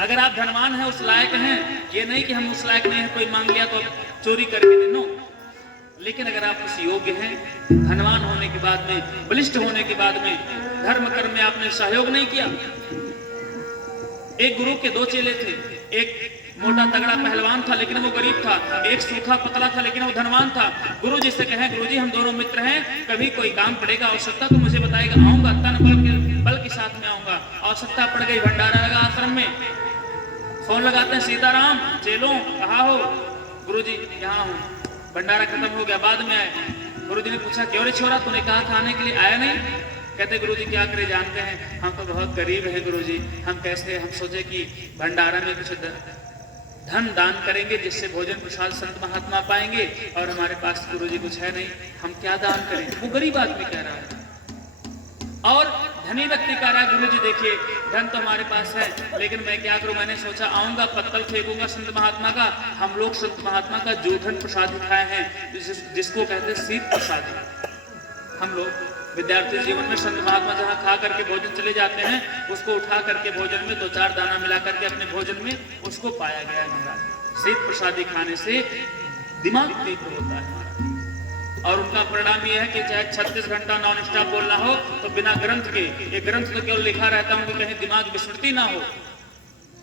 अगर आप धनवान हैं, उस लायक हैं, ये नहीं कि हम उस लायक नहीं हैं, कोई मांग लिया तो चोरी करके दे, नो। लेकिन अगर आप उस योग्य हैं, धनवान होने के बाद में, बलिष्ठ होने के बाद में, धर्म कर्म में आपने सहयोग नहीं किया। एक गुरु के दो चेले थे, एक मोटा तगड़ा पहलवान था लेकिन वो गरीब था, एक सूखा पतला था लेकिन वो धनवान था। गुरु जी से कहें, गुरु जी हम दोनों मित्र हैं, कभी कोई काम पड़ेगा, आवश्यकता तो मुझे बताएगा, आऊंगा, तन बल के साथ में आऊंगा। आवश्यकता पड़ गई, भंडारा लगा आश्रम में, फोन लगाते हैं, सीताराम चेलों कहाँ हो? गुरु जी यहाँ हूँ। भंडारा खत्म हो गया, बाद में आए। गुरु जी ने पूछा, क्यों रे छोरा, तूने कहा था आने के लिए, आया नहीं? कहते गुरु जी क्या करे जानते हैं, हम तो बहुत गरीब हैं गुरु जी, हम कैसे, हम सोचे कि भंडारा में कुछ धन दान करेंगे जिससे भोजन प्रसाद संत महात्मा पाएंगे, और हमारे पास गुरु जी कुछ है नहीं, हम क्या दान करें? वो गरीब आदमी कह रहा है। और धनी व्यक्ति कह रहा है, गुरु जी देखिए धन तो हमारे पास है, लेकिन मैं क्या करूं, मैंने सोचा आऊंगा, पत्तल फेंकूंगा संत महात्मा का। हम लोग संत महात्मा का जोधन प्रसाद खाए हैं, जिसको कहते हैं शीत प्रसाद। हम लोग विद्यार्थी जीवन में संत महात्मा जहाँ खा करके भोजन चले जाते हैं, उसको उठा करके भोजन में 2-4 दाना मिला करके अपने भोजन में उसको पाया गया है महाराज। शीत प्रसादी खाने से दिमाग तीव्र होता है महाराज, और उनका परिणाम यह है कि चाहे 36 घंटा नॉन स्टॉप बोलना हो तो बिना ग्रंथ के, ये ग्रंथ तो केवल लिखा रहता है कि कहीं दिमाग विस्मृति ना हो,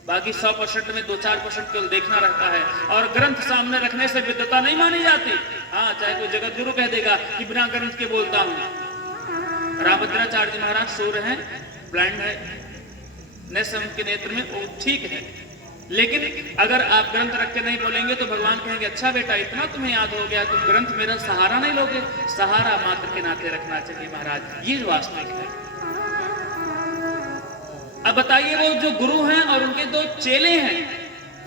बाकी 100% में 2-4% केवल देखना रहता है, और ग्रंथ सामने रखने से विद्वता नहीं मानी जाती। हाँ, चाहे कोई जगत गुरु कह देगा कि बिना ग्रंथ के बोलता हूं। रामभद्राचार्य जी महाराज सो रहे हैं, ब्लाइंड है, नेत्र के नेत्र में, वो ठीक है, लेकिन अगर आप ग्रंथ रख के नहीं बोलेंगे तो भगवान कहेंगे, अच्छा बेटा इतना तुम्हें याद हो गया, तुम ग्रंथ मेरा सहारा नहीं लोगे? सहारा मात्र के नाते रखना चाहिए महाराज, ये वास्तविक है। अब बताइए, वो जो गुरु हैं और उनके 2 चेले हैं,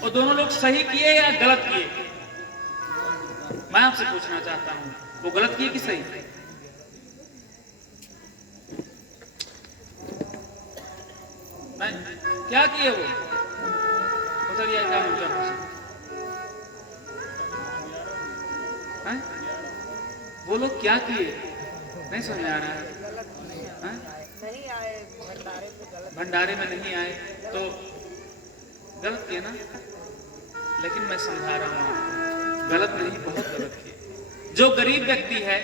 वो दोनों लोग सही किए या गलत किए? मैं आपसे पूछना चाहता हूं, वो गलत किए कि सही? मैं क्या किए? वो उतरिए, क्या उनका वो लोग क्या किए? नहीं समझ आ रहा है। नहीं आए भंडारे में नहीं आए तो गलत किए ना, लेकिन मैं समझा रहा हूं, गलत नहीं, बहुत गलत किए। जो गरीब व्यक्ति है